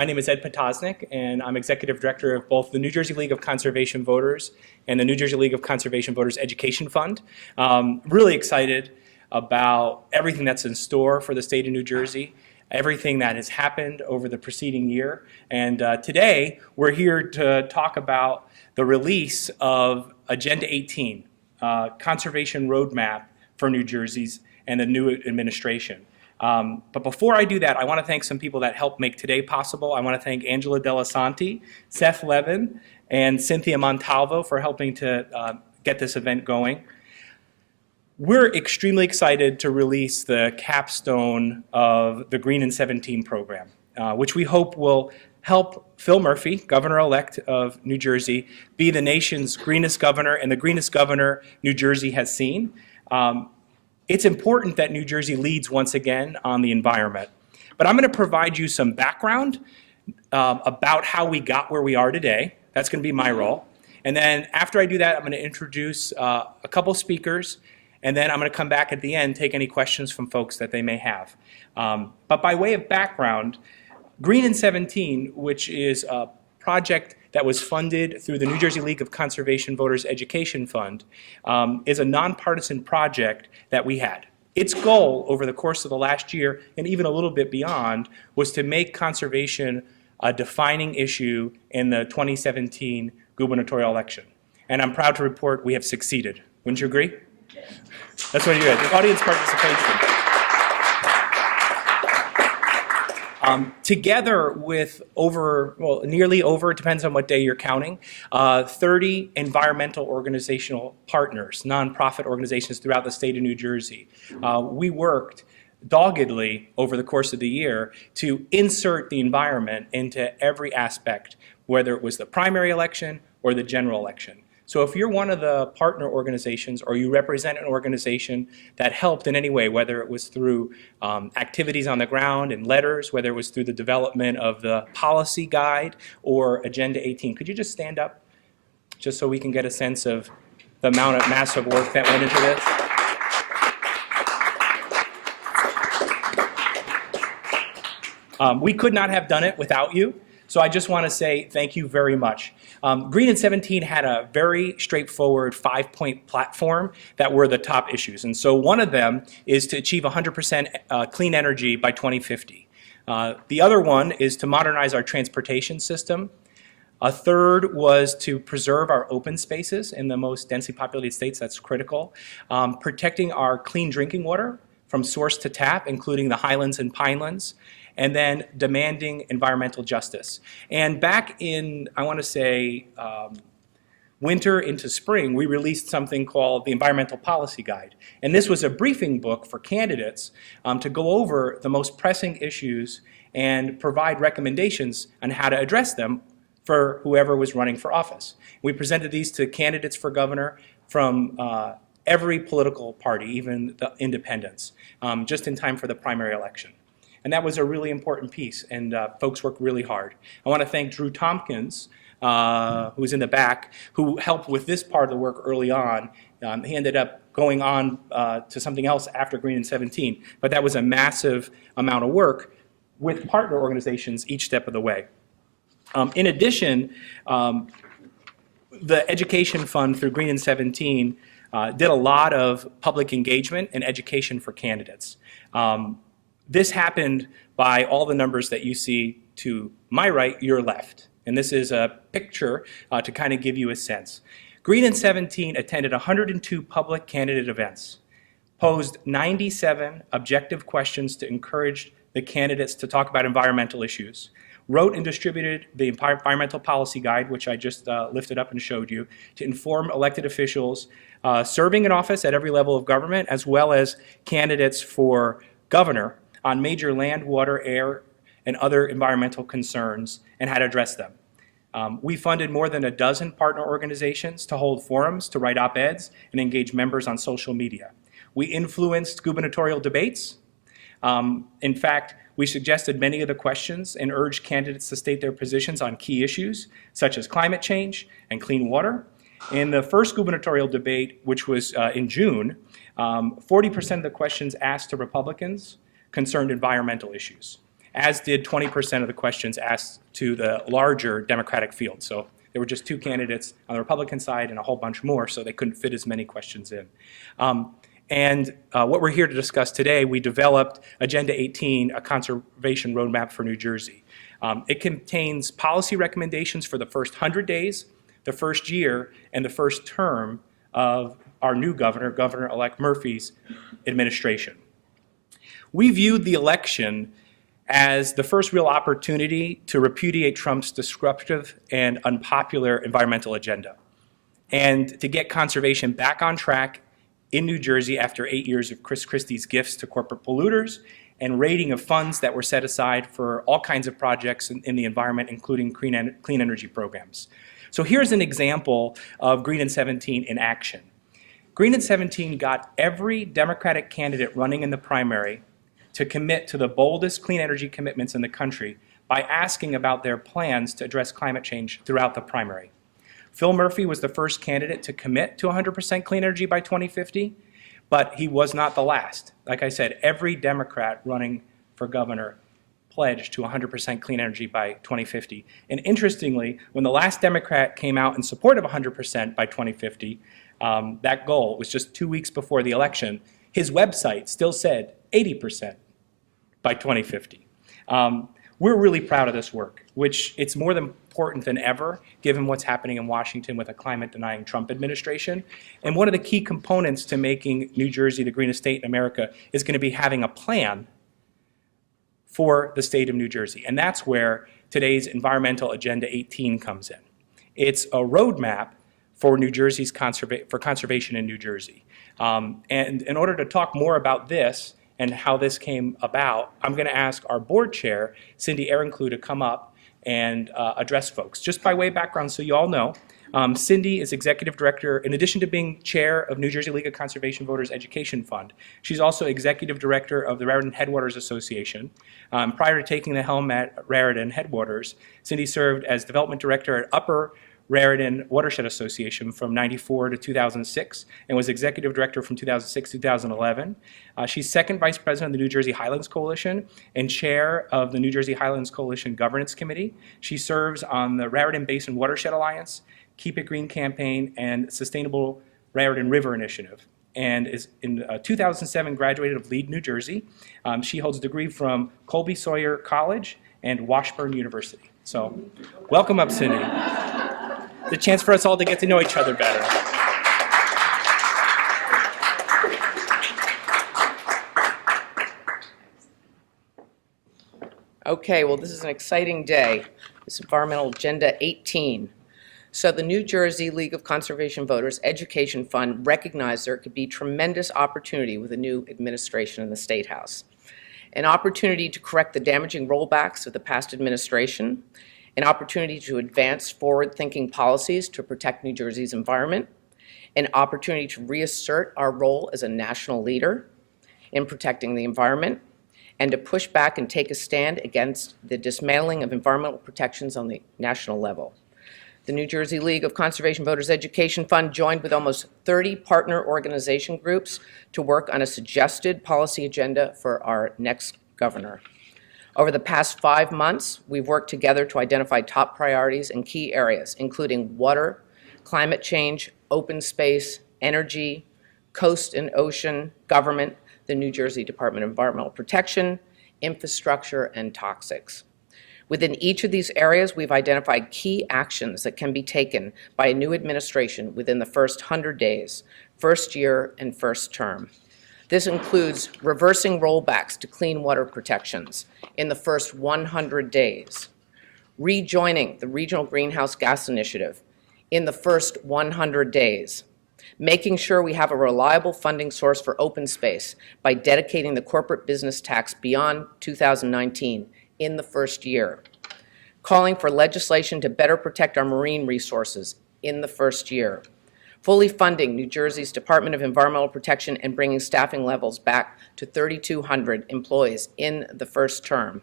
My name is Ed Potosnik, and I'm Executive Director of both the New Jersey League of Conservation Voters and the New Jersey League of Conservation Voters Education Fund. Really excited about everything that's in store for the state of New Jersey, everything that has happened over the preceding year. And today, we're here to talk about the release of Agenda 18, Conservation Roadmap for New Jersey's and the new administration. But before I do that, I want to thank some people that helped make today possible. I want to thank Angela Delasanti, Seth Levin, and Cynthia Montalvo for helping to get this event going. We're extremely excited to release the capstone of the Green in 17 program, which we hope will help Phil Murphy, Governor-elect of New Jersey, be the nation's greenest governor and the greenest governor New Jersey has seen. It's important that New Jersey leads once again on the environment. But I'm going to provide you some background about how we got where we are today. That's going to be my role. And then after I do that, I'm going to introduce a couple speakers, and then I'm going to come back at the end, take any questions from folks that they may have. But by way of background, Green in 17, which is a project that was funded through the New Jersey League of Conservation Voters Education Fund, is a nonpartisan project that we had. Its goal over the course of the last year, and even a little bit beyond, was to make conservation a defining issue in the 2017 gubernatorial election. And I'm proud to report we have succeeded. Wouldn't you agree? That's what you get, the audience participation. Together with nearly over, it depends on what day you're counting, 30 environmental organizational partners, nonprofit organizations throughout the state of New Jersey. We worked doggedly over the course of the year to insert the environment into every aspect, whether it was the primary election or the general election. So if you're one of the partner organizations or you represent an organization that helped in any way, whether it was through activities on the ground and letters, whether it was through the development of the policy guide or Agenda 18, could you just stand up just so we can get a sense of the amount of massive work that went into this? We could not have done it without you. So I just want to say thank you very much. Green in 17 had a very straightforward 5-point platform that were the top issues. And so one of them is to achieve 100% clean energy by 2050. The other one is to modernize our transportation system. A third was to preserve our open spaces in the most densely populated states. That's critical. Protecting our clean drinking water from source to tap, including the highlands and pinelands. And then demanding environmental justice. And back in, I want to say, winter into spring, we released something called the Environmental Policy Guide. And this was a briefing book for candidates to go over the most pressing issues and provide recommendations on how to address them for whoever was running for office. We presented these to candidates for governor from every political party, even the independents, just in time for the primary election. And that was a really important piece, and folks worked really hard. I want to thank Drew Tompkins, who's in the back, who helped with this part of the work early on. He ended up going on to something else after Green in 17, but that was a massive amount of work with partner organizations each step of the way. In addition, the Education Fund through Green in 17 did a lot of public engagement and education for candidates. This happened by all the numbers that you see to my right, your left. And this is a picture to kind of give you a sense. Green in 17 attended 102 public candidate events, posed 97 objective questions to encourage the candidates to talk about environmental issues, wrote and distributed the Environmental Policy Guide, which I just lifted up and showed you, to inform elected officials serving in office at every level of government, as well as candidates for governor, on major land, water, air, and other environmental concerns and how to address them. We funded more than a dozen partner organizations to hold forums, to write op-eds, and engage members on social media. We influenced gubernatorial debates. In fact, we suggested many of the questions and urged candidates to state their positions on key issues, such as climate change and clean water. In the first gubernatorial debate, which was in June, 40% of the questions asked to Republicans concerned environmental issues. as did 20% of the questions asked to the larger Democratic field. So there were just 2 candidates on the Republican side and a whole bunch more, so they couldn't fit as many questions in. What we're here to discuss today, we developed Agenda 18, a conservation roadmap for New Jersey. It contains policy recommendations for the first 100 days, the first year, and the first term of our new governor, Governor-elect Murphy's administration. We viewed the election as the first real opportunity to repudiate Trump's disruptive and unpopular environmental agenda, and to get conservation back on track in New Jersey after 8 years of Chris Christie's gifts to corporate polluters and raiding of funds that were set aside for all kinds of projects in the environment, including clean energy programs. So here's an example of Green and 17 in action. Green and 17 got every Democratic candidate running in the primary to commit to the boldest clean energy commitments in the country by asking about their plans to address climate change throughout the primary. Phil Murphy was the first candidate to commit to 100% clean energy by 2050, but he was not the last. Like I said, every Democrat running for governor pledged to 100% clean energy by 2050. And interestingly, when the last Democrat came out in support of 100% by 2050, that goal was just 2 weeks before the election, his website still said 80% by 2050. We're really proud of this work, which it's more important than ever, given what's happening in Washington with a climate-denying Trump administration. And one of the key components to making New Jersey the greenest state in America is going to be having a plan for the state of New Jersey. And that's where today's Environmental Agenda 18 comes in. It's a roadmap for New Jersey's conservation in New Jersey. And in order to talk more about this and how this came about, I'm going to ask our board chair, Cindy Ehrenclue, to come up and address folks. Just by way of background, so you all know, Cindy is executive director, in addition to being chair of New Jersey League of Conservation Voters Education Fund. She's also executive director of the Raritan Headwaters Association. Prior to taking the helm at Raritan Headwaters, Cindy served as development director at Upper Raritan Watershed Association from '94 to 2006 and was executive director from 2006 to 2011. She's second vice president of the New Jersey Highlands Coalition and chair of the New Jersey Highlands Coalition Governance Committee. She serves on the Raritan Basin Watershed Alliance, Keep It Green campaign, and Sustainable Raritan River Initiative, and is in 2007 graduated of Lead, New Jersey. She holds a degree from Colby Sawyer College and Washburn University. So welcome up, Cindy. The chance for us all to get to know each other better. Okay, well, this is an exciting day. This Environmental Agenda 18. So the New Jersey League of Conservation Voters Education Fund recognized there could be tremendous opportunity with a new administration in the State House. An opportunity to correct the damaging rollbacks of the past administration, an opportunity to advance forward-thinking policies to protect New Jersey's environment, an opportunity to reassert our role as a national leader in protecting the environment, and to push back and take a stand against the dismantling of environmental protections on the national level. The New Jersey League of Conservation Voters Education Fund joined with almost 30 partner organization groups to work on a suggested policy agenda for our next governor. Over the past 5 months, we've worked together to identify top priorities in key areas, including water, climate change, open space, energy, coast and ocean, government, the New Jersey Department of Environmental Protection, infrastructure, and toxics. Within each of these areas, we've identified key actions that can be taken by a new administration within the first 100 days, first year, and first term. This includes reversing rollbacks to clean water protections in the first 100 days, rejoining the Regional Greenhouse Gas Initiative in the first 100 days, making sure we have a reliable funding source for open space by dedicating the corporate business tax beyond 2019 in the first year, calling for legislation to better protect our marine resources in the first year, fully funding New Jersey's Department of Environmental Protection and bringing staffing levels back to 3,200 employees in the first term.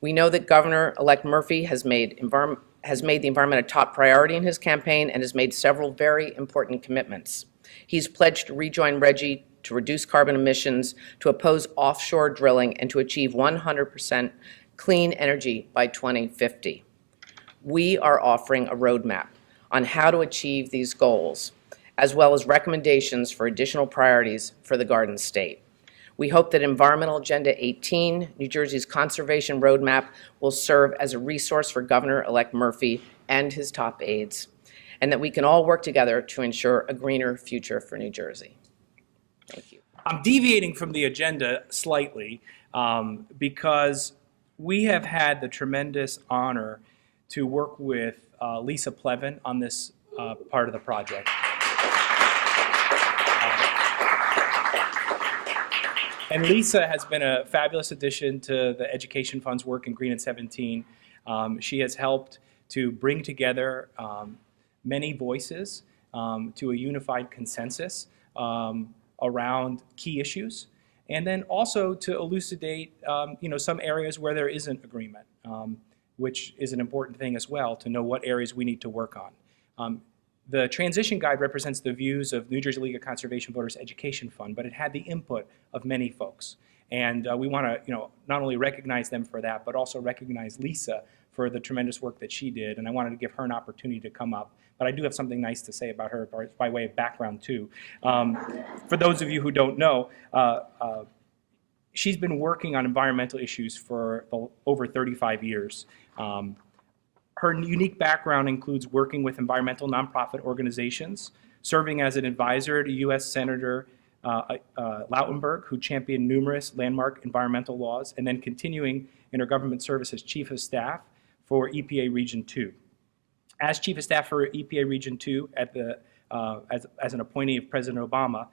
We know that Governor-elect Murphy has made the environment a top priority in his campaign and has made several very important commitments. He's pledged to rejoin RGGI to reduce carbon emissions, to oppose offshore drilling, and to achieve 100% clean energy by 2050. We are offering a roadmap on how to achieve these goals, as well as recommendations for additional priorities for the Garden State. We hope that Environmental Agenda 18, New Jersey's conservation roadmap, will serve as a resource for Governor-elect Murphy and his top aides, and that we can all work together to ensure a greener future for New Jersey. Thank you. I'm deviating from the agenda slightly because we have had the tremendous honor to work with Lisa Plevin on this part of the project. And Lisa has been a fabulous addition to the Education Fund's work in Green at 17. She has helped to bring together many voices to a unified consensus around key issues, and then also to elucidate some areas where there isn't agreement, which is an important thing as well, to know what areas we need to work on. The transition guide represents the views of New Jersey League of Conservation Voters Education Fund, but it had the input of many folks. And we want to not only recognize them for that, but also recognize Lisa for the tremendous work that she did. And I wanted to give her an opportunity to come up. But I do have something nice to say about her by way of background, too. For those of you who don't know, she's been working on environmental issues for over 35 years. Her unique background includes working with environmental nonprofit organizations, serving as an advisor to U.S. Senator Lautenberg, who championed numerous landmark environmental laws, and then continuing in her government service as Chief of Staff for EPA Region 2. As Chief of Staff for EPA Region 2 as an appointee of President Obama,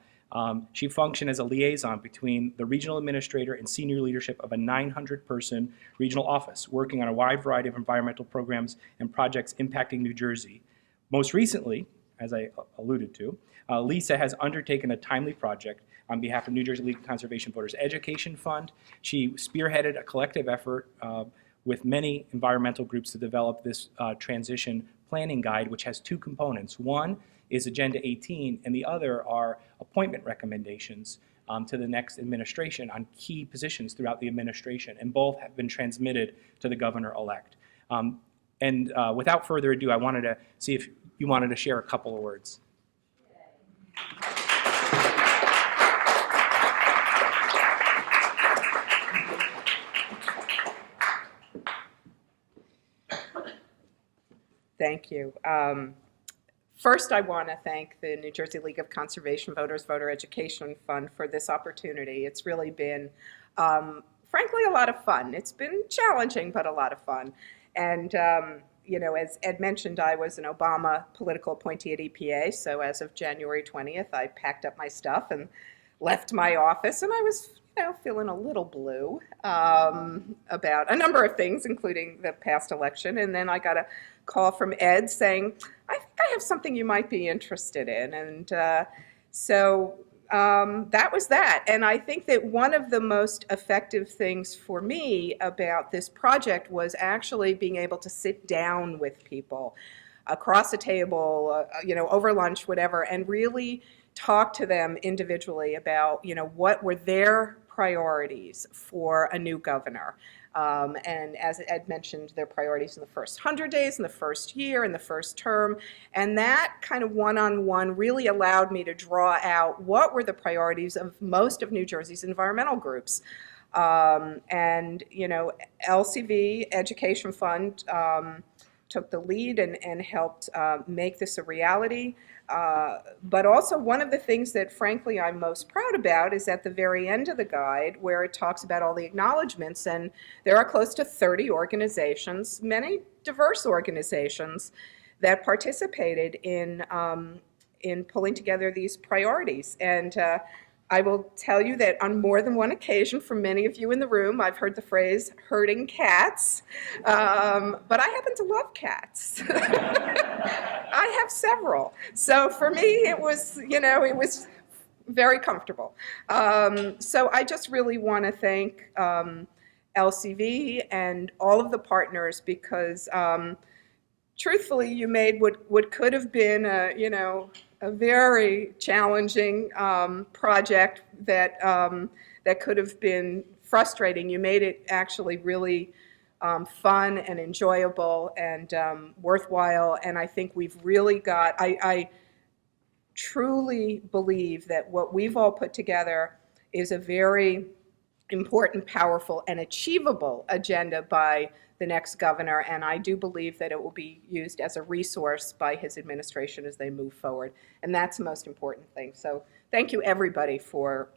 she functioned as a liaison between the regional administrator and senior leadership of a 900-person regional office, working on a wide variety of environmental programs and projects impacting New Jersey. Most recently, as I alluded to, Lisa has undertaken a timely project on behalf of New Jersey League of Conservation Voters Education Fund. She spearheaded a collective effort with many environmental groups to develop this transition planning guide, which has two components. One is Agenda 18, and the other are appointment recommendations to the next administration on key positions throughout the administration, and both have been transmitted to the governor-elect. Without further ado, I wanted to see if you wanted to share a couple of words. Thank you. First, I want to thank the New Jersey League of Conservation Voters Voter Education Fund for this opportunity. It's really been, frankly, a lot of fun. It's been challenging, but a lot of fun. And, as Ed mentioned, I was an Obama political appointee at EPA, so as of January 20th, I packed up my stuff and left my office, and I was feeling a little blue about a number of things, including the past election. And then I got a call from Ed saying, I think I have something you might be interested in. And so that was that. And I think that one of the most effective things for me about this project was actually being able to sit down with people across a table, over lunch, whatever, and really talk to them individually about, what were their priorities for a new governor. And as Ed mentioned, their priorities in the first 100 days, in the first year, in the first term. And that kind of one-on-one really allowed me to draw out what were the priorities of most of New Jersey's environmental groups. LCV Education Fund took the lead and helped make this a reality. But also one of the things that frankly I'm most proud about is at the very end of the guide where it talks about all the acknowledgments, and there are close to 30 organizations, many diverse organizations, that participated in pulling together these priorities. And I will tell you that on more than one occasion from many of you in the room, I've heard the phrase herding cats, but I happen to love cats. I have several. So for me, it was, it was very comfortable. So I just really want to thank LCV and all of the partners because truthfully, you made what could have been a, a very challenging project that, that could have been frustrating. You made it actually really fun and enjoyable and worthwhile, and I think we've really got, I truly believe that what we've all put together is a very important, powerful, and achievable agenda by the next governor, and I do believe that it will be used as a resource by his administration as they move forward, and that's the most important thing. So thank you, everybody, for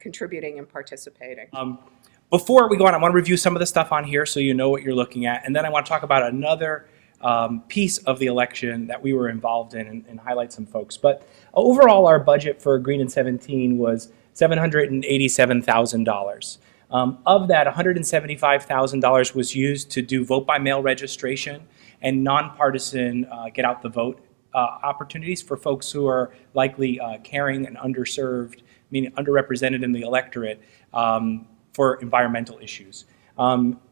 contributing and participating. Before we go on, I want to review some of the stuff on here so you know what you're looking at, and then I want to talk about another piece of the election that we were involved in and highlight some folks. But overall, our budget for Green and 17 was $787,000. Of that, $175,000 was used to do vote-by-mail registration and nonpartisan get-out-the-vote opportunities for folks who are likely caring and underserved, meaning underrepresented in the electorate for environmental issues.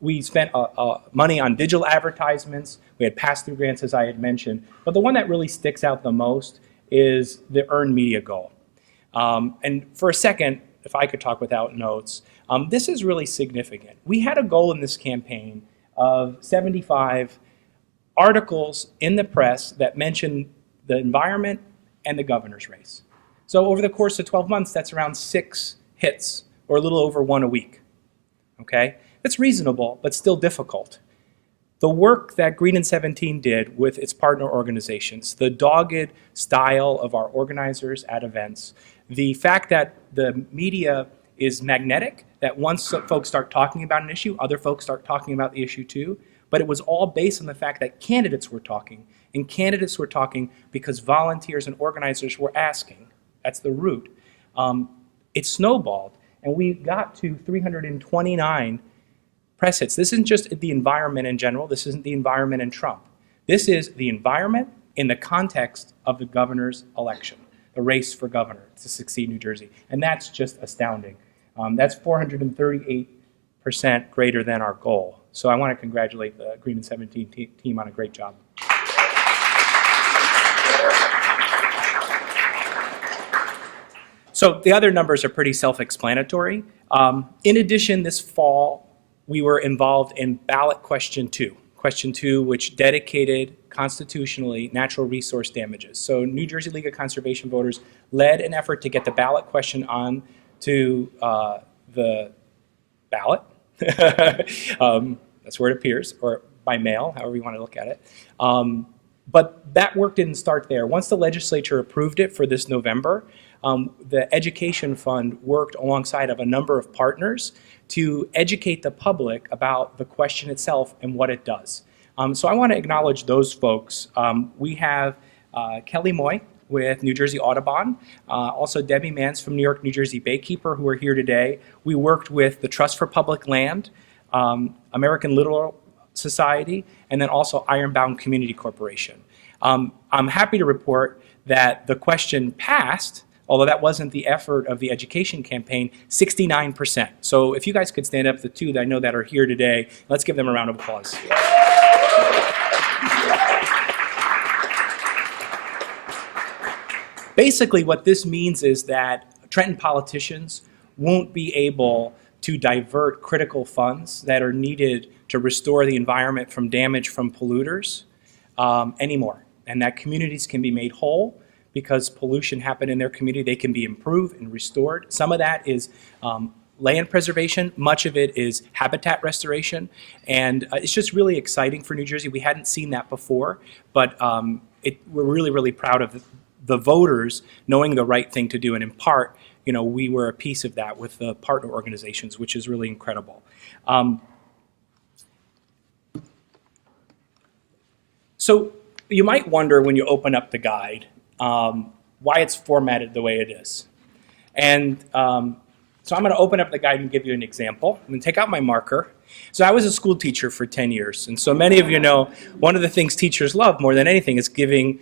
We spent money on digital advertisements. We had pass-through grants, as I had mentioned. But the one that really sticks out the most is the earned media goal. And for a second, if I could talk without notes, this is really significant. We had a goal in this campaign of 75 articles in the press that mentioned the environment and the governor's race. So over the course of 12 months, that's around 6 hits, or a little over 1 a week. Okay? That's reasonable, but still difficult. The work that Green and 17 did with its partner organizations, the dogged style of our organizers at events, the fact that the media is magnetic, that once folks start talking about an issue, other folks start talking about the issue too, but it was all based on the fact that candidates were talking, and candidates were talking because volunteers and organizers were asking. That's the root. It snowballed, and we got to 329 press hits. This isn't just the environment in general. This isn't the environment in Trump. This is the environment in the context of the governor's election, the race for governor to succeed New Jersey. And that's just astounding. That's 438% greater than our goal. So I want to congratulate the Green and 17 team on a great job. So the other numbers are pretty self-explanatory. In addition, this fall, we were involved in ballot question 2. Question 2, which dedicated constitutionally natural resource damages. So New Jersey League of Conservation Voters led an effort to get the ballot question on to the ballot. That's where it appears, or by mail, however you want to look at it. But that work didn't start there. Once the legislature approved it for this November, the Education Fund worked alongside of a number of partners to educate the public about the question itself and what it does. So I want to acknowledge those folks. We have Kelly Moy with New Jersey Audubon, also Debbie Mance from New York, New Jersey Baykeeper, who are here today. We worked with the Trust for Public Land, American Littoral Society, and then also Ironbound Community Corporation. I'm happy to report that the question passed, although that wasn't the effort of the education campaign, 69%. So if you guys could stand up, the two that I know that are here today, let's give them a round of applause. Basically, what this means is that Trenton politicians won't be able to divert critical funds that are needed to restore the environment from damage from polluters anymore, and that communities can be made whole because pollution happened in their community. They can be improved and restored. Some of that is land preservation. Much of it is habitat restoration. And it's just really exciting for New Jersey. We hadn't seen that before, but we're really, really proud of the voters knowing the right thing to do. And in part, you know, we were a piece of that with the partner organizations, which is really incredible. So you might wonder when you open up the guide, why it's formatted the way it is. And so I'm going to open up the guide and give you an example. I'm going to take out my marker. So I was a school teacher for 10 years. And so many of you know one of the things teachers love more than anything is giving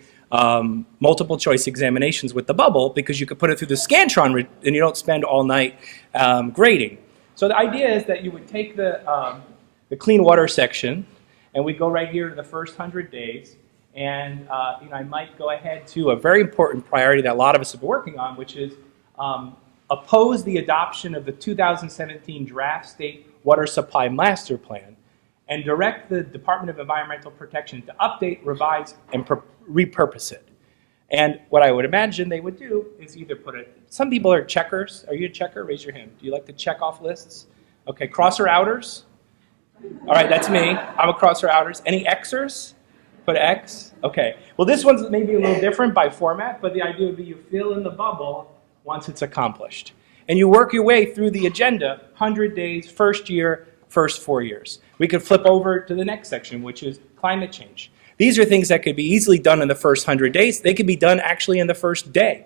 multiple choice examinations with the bubble, because you could put it through the Scantron and you don't spend all night grading. So the idea is that you would take the clean water section and we go right here to the first 100 days. And I might go ahead to a very important priority that a lot of us have been working on, which is oppose the adoption of the 2017 Draft State Water Supply Master Plan and direct the Department of Environmental Protection to update, revise, and repurpose it. And what I would imagine they would do is either put it, some people are checkers. Are you a checker? Raise your hand. Do you like to check off lists? Okay, crosser outers? All right, that's me. I'm a crosser outers. Any Xers? Put X? Okay. Well, this one's maybe a little different by format, but the idea would be you fill in the bubble once it's accomplished. And you work your way through the agenda, 100 days, first year, first 4 years. We could flip over to the next section, which is climate change. These are things that could be easily done in the first 100 days. They could be done actually in the first day.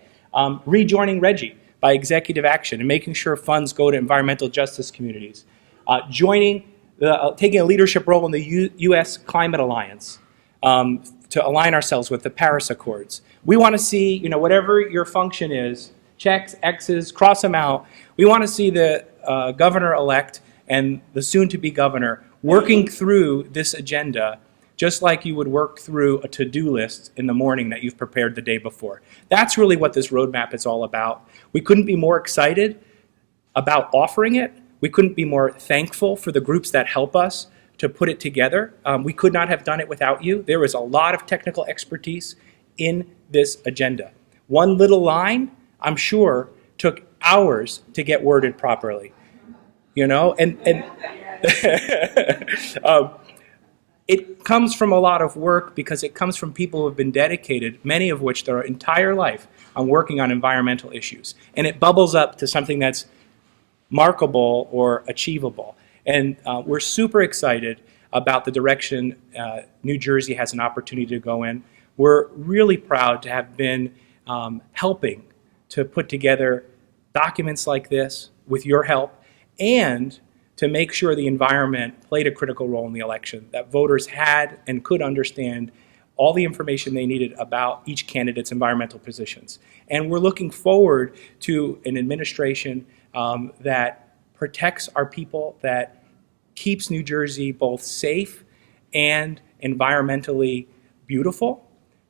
Rejoining RGGI by executive action and making sure funds go to environmental justice communities. Taking a leadership role in the U.S. Climate Alliance to align ourselves with the Paris Accords. We want to see, whatever your function is, checks, X's, cross them out. We want to see the governor-elect and the soon-to-be governor working through this agenda just like you would work through a to-do list in the morning that you've prepared the day before. That's really what this roadmap is all about. We couldn't be more excited about offering it. We couldn't be more thankful for the groups that help us to put it together. We could not have done it without you. There was a lot of technical expertise in this agenda. One little line, I'm sure, took hours to get worded properly. It comes from a lot of work because it comes from people who have been dedicated, many of which their entire life, on working on environmental issues. And it bubbles up to something that's markable or achievable. And we're super excited about the direction New Jersey has an opportunity to go in. We're really proud to have been helping to put together documents like this with your help and to make sure the environment played a critical role in the election, that voters had and could understand all the information they needed about each candidate's environmental positions. And we're looking forward to an administration that protects our people, that keeps New Jersey both safe and environmentally beautiful,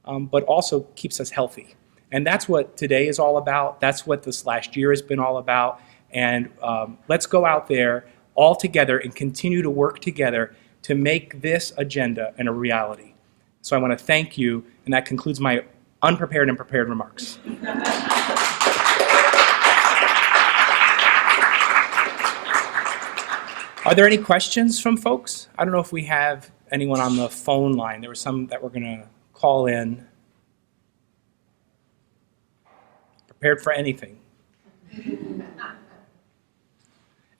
but also keeps us healthy. And that's what today is all about. That's what this last year has been all about. And let's go out there all together and continue to work together to make this agenda a reality. So I want to thank you, and that concludes my unprepared and prepared remarks. Are there any questions from folks? I don't know if we have anyone on the phone line. There were some that were going to call in. Prepared for anything.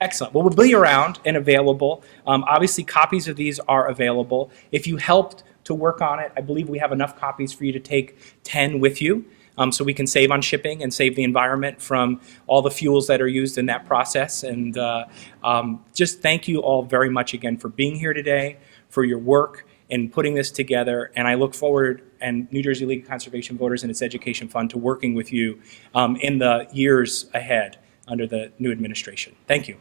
Excellent. Well, we'll be around and available. Obviously, copies of these are available. If you helped to work on it, I believe we have enough copies for you to take 10 with you so we can save on shipping and save the environment from all the fuels that are used in that process. And just thank you all very much again for being here today, for your work in putting this together. And I look forward, and New Jersey League of Conservation Voters and its Education Fund, to working with you in the years ahead under the new administration. Thank you.